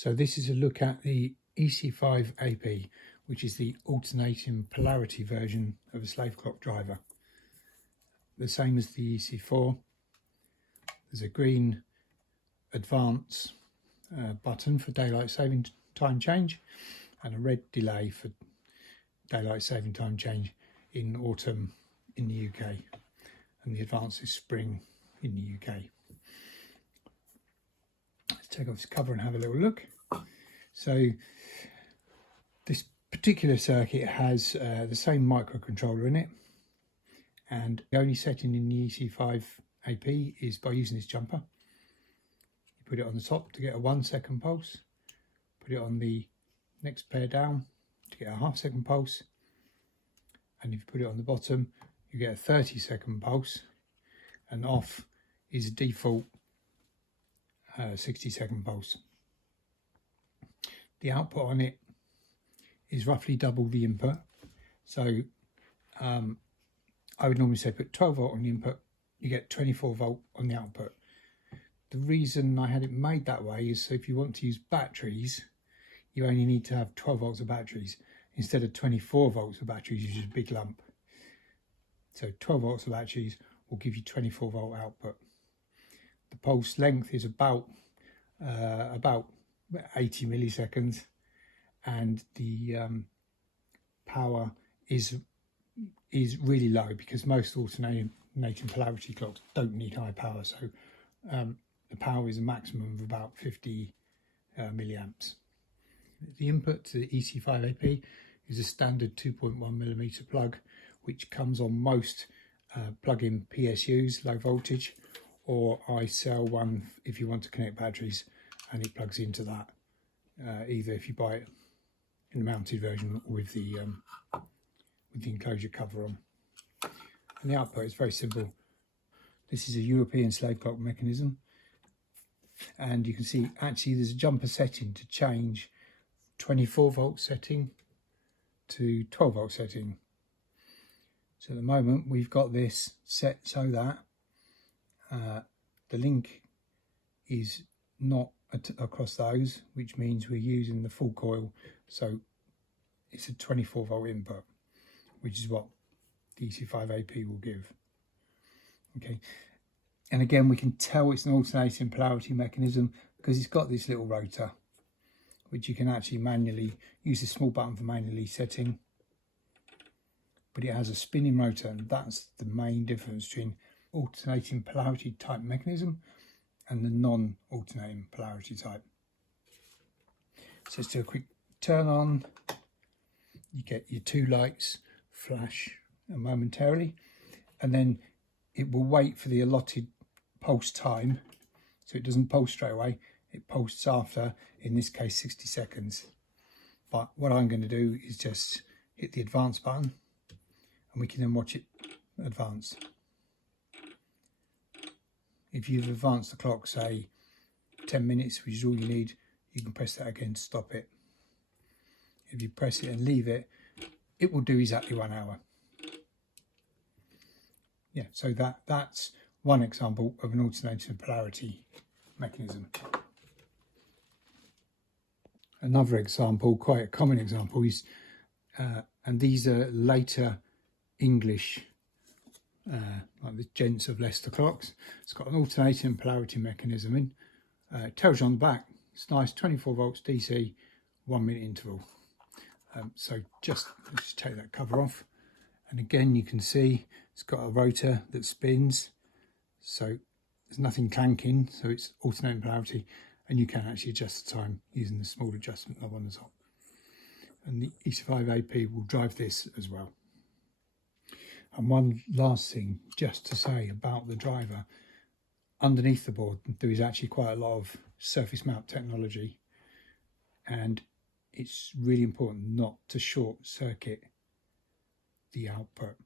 So this is a look at the EC5AP, which is the alternating polarity version of a slave clock driver. The same as the EC4. There's a green advance button for daylight saving time change and a red delay for daylight saving time change in autumn in the UK, and the advance is spring in the UK. Let's take off this cover and have a little look. So this particular circuit has the same microcontroller in it, and the only setting in the EC5AP is by using this jumper. You put it on the top to get a 1 second pulse, put it on the next pair down to get a ½ second pulse, and if you put it on the bottom you get a 30 second pulse, and off is a default 60 second pulse. The output on it is roughly double the input, so I would normally say put 12 volt on the input, you get 24 volt on the output. The reason I had it made that way is so if you want to use batteries, you only need to have 12 volts of batteries. Instead of 24 volts of batteries, you use a big lump. So 12 volts of batteries will give you 24 volt output. The pulse length is about 80 milliseconds, and the power is really low because most alternating polarity clocks don't need high power. So the power is a maximum of about 50 milliamps. The input to the EC5AP is a standard 2.1mm plug, which comes on most plug-in PSUs, low voltage, or I sell one if you want to connect batteries, and it plugs into that, either if you buy it in the mounted version or with the enclosure cover on. And the output is very simple. This is a European slave clock mechanism, and you can see actually there's a jumper setting to change 24 volt setting to 12 volt setting. So at the moment we've got this set so that the link is not across those, which means we're using the full coil, so it's a 24 volt input, which is what the EC5AP will give. Okay, and again we can tell it's an alternating polarity mechanism because it's got this little rotor, which you can actually manually use a small button for manually setting, but it has a spinning rotor, and that's the main difference between alternating polarity type mechanism and the non-alternating polarity type. So let's do a quick turn on. You get your two lights flash momentarily, and then it will wait for the allotted pulse time, so it doesn't pulse straight away, it pulses after, in this case 60 seconds. But what I'm going to do is just hit the advance button, and we can then watch it advance. If you've advanced the clock, say 10 minutes, which is all you need, you can press that again to stop it. If you press it and leave it, it will do exactly 1 hour. Yeah, so that's one example of an alternating polarity mechanism. Another example, quite a common example, is, and these are later English, like the Gents of Leicester clocks. It's got an alternating polarity mechanism in. It tells you on the back, it's nice, 24 volts DC, 1 minute interval. So let's just take that cover off, and again you can see it's got a rotor that spins, so there's nothing clanking, so it's alternating polarity, and you can actually adjust the time using the small adjustment knob on the top. And the EC5AP will drive this as well. And one last thing just to say about the driver, underneath the board there is actually quite a lot of surface mount technology, and it's really important not to short circuit the output.